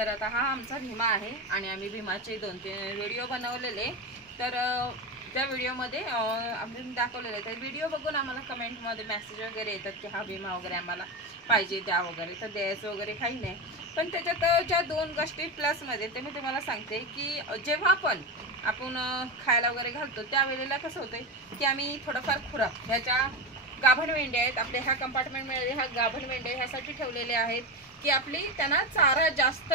तर आता हा आमचा भीमा आहे आणि आम्ही भीमाचे 2-3 व्हिडिओ बनवलेले. तर त्या व्हिडिओमध्ये आपण दाखवलेलं आहे. तर व्हिडिओ बघून आम्हाला कमेंटमध्ये मेसेज वगैरे येतात की हा भीमा वगैरे आम्हाला पाहिजे द्या वगैरे. तर द्यायचं वगैरे काही नाही, पण त्याच्यात ज्या 2 गोष्टी प्लसमध्ये ते मी तुम्हाला सांगते की जेव्हा पण आपण खायला वगैरे घालतो त्यावेळेला कसं होतं की आम्ही थोडंफार खुराक ह्याच्या गाभण मेंढ्या आहेत आपल्या ह्या कंपार्टमेंटमध्ये, ह्या गाभण मेंढ्या ह्यासाठी ठेवलेले आहेत की आपली त्यांना चारा जास्त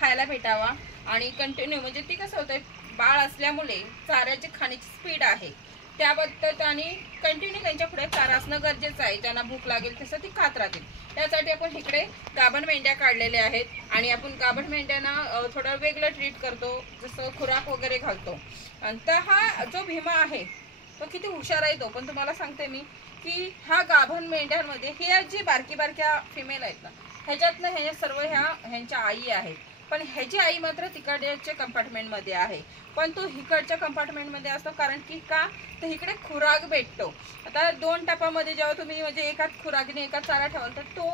खायला भेटावा आणि कंटिन्यू म्हणजे ती कसं होतं बाळ असल्यामुळे चाऱ्याची खाण्याची स्पीड आहे त्याबद्दल आणि कंटिन्यू त्यांच्या पुढे चारा असणं गरजेचं आहे. त्यांना भूक लागेल तसं ती खात राहतील. त्यासाठी आपण इकडे गाभण मेंढ्या काढलेल्या आहेत आणि आपण गाभण मेंढ्यांना थोडं वेगळं ट्रीट करतो, जसं खुराक वगैरे घालतो. आणि तर हा जो भीमा आहे तो किती हुशार आहे तो पण तुम्हाला सांगते मी की ह्या गाभण मेंढ्यांमध्ये ह्या जी बारक्या फिमेल आहेत ना ह्याच्यातनं हे सर्व ह्यांच्या आई आहेत, पण ह्याची आई मात्र तिकडच्या कंपार्टमेंटमध्ये आहे, पण तो इकडच्या कंपार्टमेंटमध्ये असतो. कारण की का तर इकडे खुराक भेटतो. आता 2 टपामध्ये जेव्हा तुम्ही म्हणजे एकाच खुराकीने एका चारा ठेवाल तर तो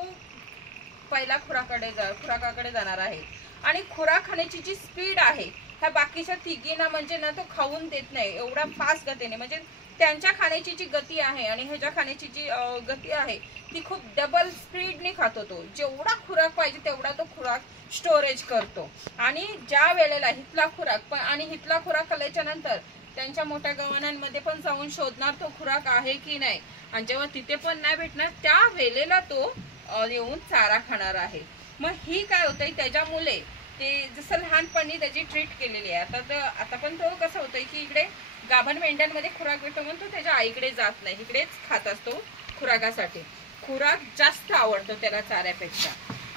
पहिला खुराकाकडे जाणार आहे आणि खुराक खाण्याची जी स्पीड आहे ह्या बाकीच्या तिघींना म्हणजे ना तो खाऊन देत नाही एवढा फास्ट गतीने. म्हणजे त्यांच्या खाण्याची जी गती आहे आणि ह्याच्या खाण्याची जी गती आहे ती खूप डबल स्पीडने खातो. तो जेवढा खुराक पाहिजे तेवढा तो खुराक स्टोरेज करतो आणि ज्या वेळेला हितला खुराक आणि हितला खुराक खाल्ल्याच्या नंतर त्यांच्या मोठ्या गव्हाणांमध्ये पण जाऊन शोधणार तो खुराक आहे की नाही आणि जेव्हा तिथे पण नाही भेटणार त्या वेळेला तो येऊन चारा खाणार आहे. मग ही काय होतंय त्याच्यामुळे ते जसं लहानपणी त्याची ट्रीट केलेली आहे. आता पण तो कसं होतंय की इकडे गाभण मेंढ्यांमध्ये खुराक भेटतो म्हणून तो त्याच्या आईकडे जात नाही, इकडेच खात असतो खुराकासाठी. खुराक जास्त आवडतो त्याला चाऱ्यापेक्षा.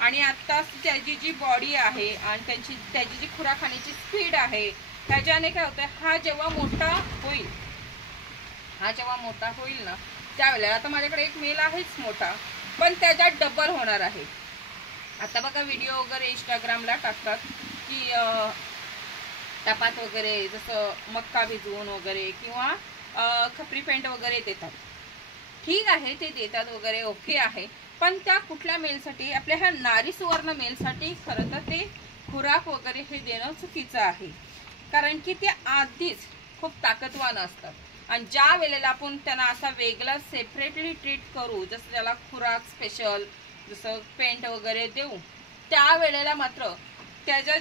आणि आता त्याची जी बॉडी आहे आणि त्याची जी खुराक खाण्याची स्पीड आहे त्याच्याने काय होतं हा जेव्हा मोठा होईल ना त्यावेळेला आता माझ्याकडे एक मेल आहेच मोठा पण त्याच्यात डबल होणार आहे. आता बघा व्हिडिओ वगैरे इंस्टाग्रामला टाकतात की टपात वगैरे जसं मक्का भिजवून वगैरे किंवा खपरी पेंट वगैरे देतात. ठीक आहे ते देतात वगैरे ओके आहे, पण त्या कुठल्या मेलसाठी आपल्या ह्या नारी सुवर्ण मेलसाठी खरं तर ते खुराक वगैरे हे देणं चुकीचं आहे. कारण की ते आधीच खूप ताकदवान असतात आणि ज्या वेळेला आपण त्यांना असा वेगळा सेपरेटली ट्रीट करू जसं त्याला खुराक स्पेशल जसं पेंट वगैरे देऊ त्यावेळेला मात्र त्याचा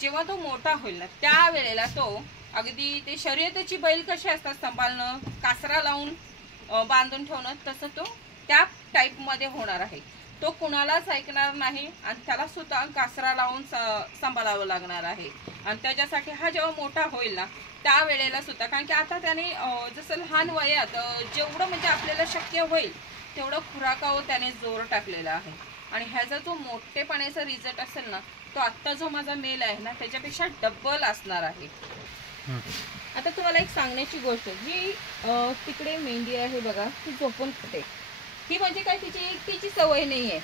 जेव्हा तो मोठा होईल ना त्यावेळेला तो अगदी ते शर्यतीची बैल कशी असतात सांभाळणं कासरा लावून बांधून ठेवणं तसं तो त्या टाईपमध्ये होणार आहे. तो कुणालाच ऐकणार नाही आणि त्याला सुद्धा कासरा लावून सांभाळावं लागणार आहे. आणि त्याच्यासाठी हा जेव्हा मोठा होईल ना त्यावेळेला सुद्धा कारण की आता त्याने जसं लहान वयात जेवढं म्हणजे आपल्याला शक्य होईल तेवढं खुराकावर त्याने जोर टाकलेला आहे आणि ह्याचा जो मोठेपणाचा रिझल्ट असेल ना तो आत्ता जो माझा मेल आहे ना त्याच्यापेक्षा डबल असणार आहे. आता तुम्हाला एक सांगण्याची गोष्ट जी तिकडे मेंढी आहे बघा ती झोपून खाते. ही म्हणजे काय तिची एकटीची सवय नाही आहे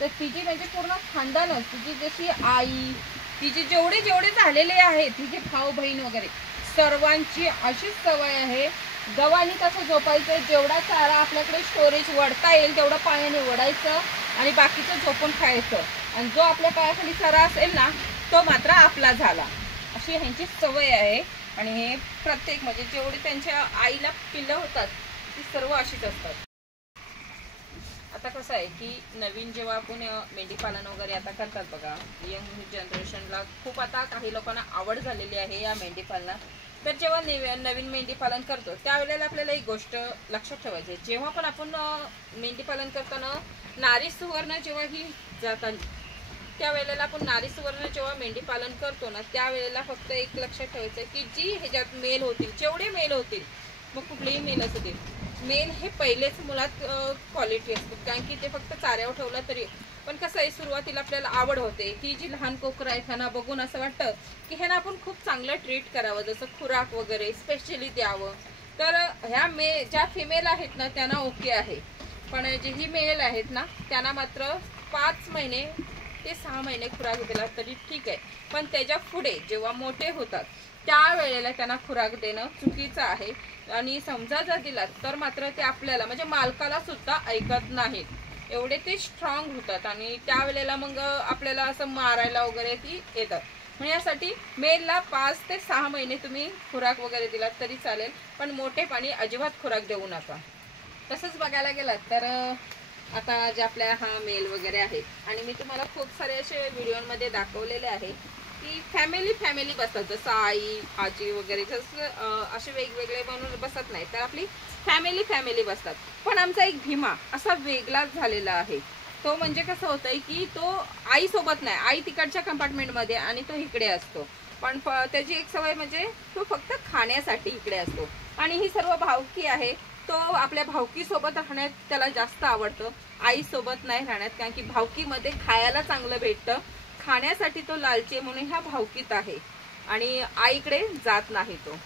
तर तिची म्हणजे पूर्ण खानदानच तिची जशी आई तिचे जेवढे झालेले आहेत तिचे भाऊ बहीण वगैरे सर्वांची अशीच सवय आहे. गव्हाणी कसं झोपायचं जेवढा चारा आपल्याकडे स्टोरेज वडता येईल तेवढं पायाने वडायचं आणि बाकीचं झोपून खायचं आणि जो आपल्या पायाखाली चारा असेल ना तो मात्र आपला झाला अशी ह्यांची सवय आहे. आणि हे प्रत्येक म्हणजे जेवढे त्यांच्या आईला पिल्लं होतात ती सर्व अशीच असतात. आता कसं आहे की नवीन जेव्हा आपण मेंढी पालन वगैरे आता करतात बघा यंग जनरेशनला खूप आता काही लोकांना आवड झालेली आहे या मेंढी पालनात. तर जेव्हा नवीन मेंढी पालन करतो त्यावेळेला आपल्याला एक गोष्ट लक्षात ठेवायची आहे जेव्हा पण आपण मेंढी पालन करताना नारी सुवर्ण जेव्हा ही जातात त्यावेळेला आपण नारी सुवर्ण जेव्हा मेंढी पालन करतो ना त्यावेळेला फक्त एक लक्षात ठेवायचं की जी ह्याच्यात मेल होतील जेवढे मेल होतील मग कुठलेही मेल असू दे मेल हे पहिलेच मुळात क्वालिटी असते कारण की ते फक्त चाऱ्यावर ठेवलं तरी पण कसं आहे सुरुवातीला आपल्याला आवड होते ही जी लहान कोकरं आहेत ह्यांना बघून असं वाटतं की ह्यांना आपण खूप चांगलं ट्रीट करावं जसं खुराक वगैरे स्पेशली द्यावं. तर ह्या ज्या फिमेल आहेत ना त्यांना ओके आहे, पण जे ही मेल आहेत ना त्यांना मात्र 5 महिने ते 6 महिने खुराक दिला तरी ठीक आहे, पण त्याच्या पुढे जेव्हा मोठे होतात त्यावेळेला त्यांना खुराक देणं चुकीचं आहे. आणि समजा जर दिला तर मात्र ते आपल्याला म्हणजे मालकाला सुद्धा ऐकत नाहीत. एवढे ते स्ट्रॉंग होतात आणि त्यावेळेला मग आपल्याला असं मारायला वगैरे ती येतात. मग यासाठी मेलला 5 ते 6 महिने तुम्ही खुराक वगैरे दिलात तरी चालेल, पण मोठेपणी अजिबात खुराक देऊ नका. तसंच बघायला गेलात तर आता जे आपल्या हा मेल वगैरे आहेत आणि मी तुम्हाला खूप सारे असे व्हिडिओमध्ये दाखवलेले आहे की फॅमिली बसतात, जसं आई आजी वगैरे जसं असे वेगवेगळे बनून बसत नाही, तर आपली फॅमिली बसतात. पण आमचा एक भीमा असा वेगळाच झालेला आहे. तो म्हणजे कसं होतंय की तो आई सोबत नाही, आई तिकडच्या कंपार्टमेंटमध्ये आणि तो इकडे असतो. पण त्याची एक सवय म्हणजे तो फक्त खाण्यासाठी इकडे असतो. आणि ही सर्व भावकी आहे, तो आपल्या भावकी सोबत राहण्यात त्याला जास्त आवडतं, आई सोबत नाही राहण्यात. कारण की भावकीमध्ये खायला चांगलं भेटतं, खाण्यासाठी तो लालची म्हणून ह्या भावकीत आहे आणि आईकडे जात नाही तो.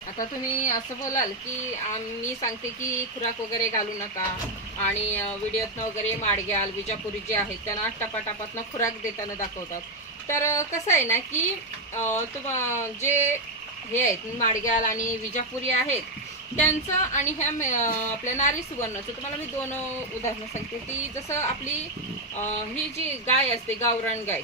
आता तुम्ही असं बोलाल की मी सांगते की खुराक वगैरे घालू नका आणि व्हिडिओतनं वगैरे माडग्याल विजापुरी जे आहेत त्यांना टपाटपातनं खुराक देताना दाखवतात. तर कसं आहे ना की जे हे आहेत माडग्याल आणि विजापुरी आहेत त्यांचं आणि ह्या आपल्या नारी सुवर्णाचं तुम्हाला मी 2 उदाहरणं सांगते. ती जसं आपली ही जी गाय असते गावरान गाय,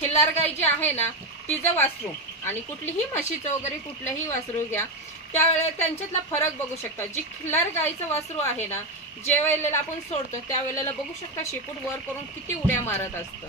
खिल्लार गाय जी आहे ना तिचं वासरू आणि कुठलीही म्हशीचं वगैरे कुठलंही वासरू घ्या, त्यावेळेला त्यांच्यातला फरक बघू शकता. जी खिल्लार गायचं वासरू आहे ना, जे वेळेला आपण सोडतो त्यावेळेला बघू शकता शेपूट वर करून किती उड्या मारत असतं.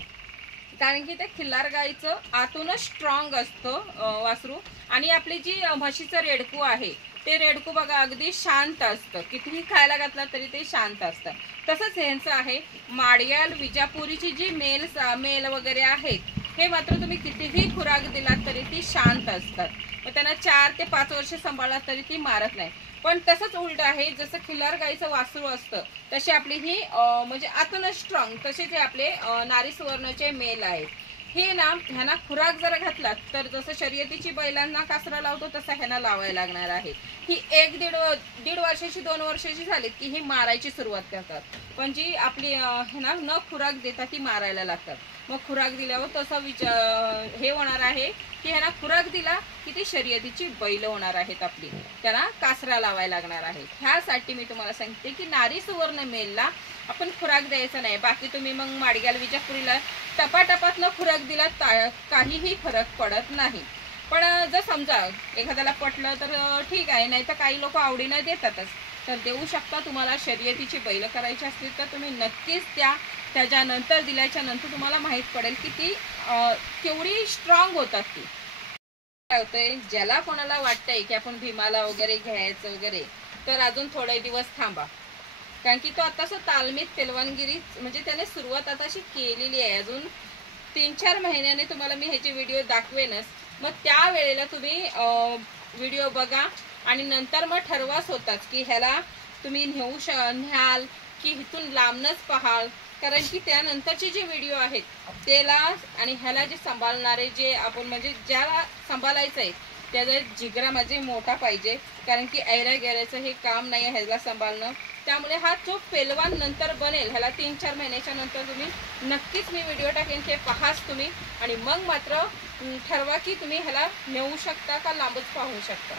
कारण की ते खिल्लार गायचं आतूनच स्ट्रॉंग असतं वासरू. आणि आपली जी म्हशीचं रेडकू आहे ते रेडकू बघा अगदी शांत असतं, कितीही खायला घातला तरी ते शांत असतं. तसंच यांचं आहे माडग्याल विजापुरीची जी मेल वगैरे आहेत, हे मात्र तुम्ही कितीही खुराक दिलात तरी ती शांत असतात. मग त्यांना 4 ते 5 वर्ष सांभाळलात तरी ती मारत नाही. पण तसंच उलट आहे, जसं खिल्लार गाईचं वासरू असतं तशी आपली ही म्हणजे आतूनच स्ट्रॉंग तसे जे आपले नारी सुवर्णचे मेल आहेत, हे ना ह्यांना खुराक जर घातलात तर जसं शर्यतीची बैलांना कासरा लावतो तसा ह्यांना लावायला लागणार आहे. ही 1-1.5 वर्षाची 2 वर्षाची झालीत की ही मारायची सुरुवात करतात. पण जी आपली ह्यांना न खुराक देता ती मारायला लागतात. मग खुराक दिल्यावर तसं हे होणार आहे की ह्यांना खुराक दिला की ती शर्यतीची बैल होणार आहेत आपली, त्यांना कासरा लावायला लागणार आहे. ह्यासाठी मी तुम्हाला सांगते की नारी सुवर्ण मेलला आपण खुराक द्यायचा नाही. बाकी तुम्ही मग माडग्याल विजापुरीला टपाटपात न खुराक दिला काहीही फरक पडत नाही. पण जर समजा एखाद्याला पटलं तर ठीक आहे, नाही तर काही लोक आवडीनं देतातच, तर देऊ शकता. तुम्हाला शर्यतीची बैल करायची असतील तर तुम्ही नक्कीच त्याच्यानंतर दिल्याच्या नंतर तुम्हाला माहीत पडेल की ती केवढी स्ट्रॉंग होतात ती. काय होतंय, ज्याला कोणाला वाटतंय की आपण भीमाला वगैरे घ्यायचं वगैरे, तर अजून थोडे दिवस थांबा. कारण की तो आताच तालमीत पेलवानगिरी म्हणजे त्याने सुरुवात आता अशी केलेली आहे. अजून 3-4 महिन्याने तुम्हाला मी ह्याचे व्हिडिओ दाखवेनच. मग त्यावेळेला तुम्ही व्हिडिओ बघा आणि नंतर मग ठरवा स्वतःच की ह्याला तुम्ही न्याल की इथून लांबनच पाहाल. कारण की त्यानंतरचे जे व्हिडिओ आहेत त्याला आणि ह्याला जे सांभाळणारे जे आपण म्हणजे ज्याला सांभाळायचं आहे त्याचा जिगरा म्हणजे मोठा पाहिजे. कारण की ऐऱ्या गेऱ्याचं हे काम नाही आहे ह्याला सांभाळणं. त्यामुळे हा जो पेलवान नंतर बनेल ह्याला 3-4 महिन्याच्या नंतर तुम्ही नक्कीच मी व्हिडिओ टाकेन ते पहाच तुम्ही. आणि मग मात्र ठरवा की तुम्ही ह्याला नेऊ शकता का लांबच पाहू शकता.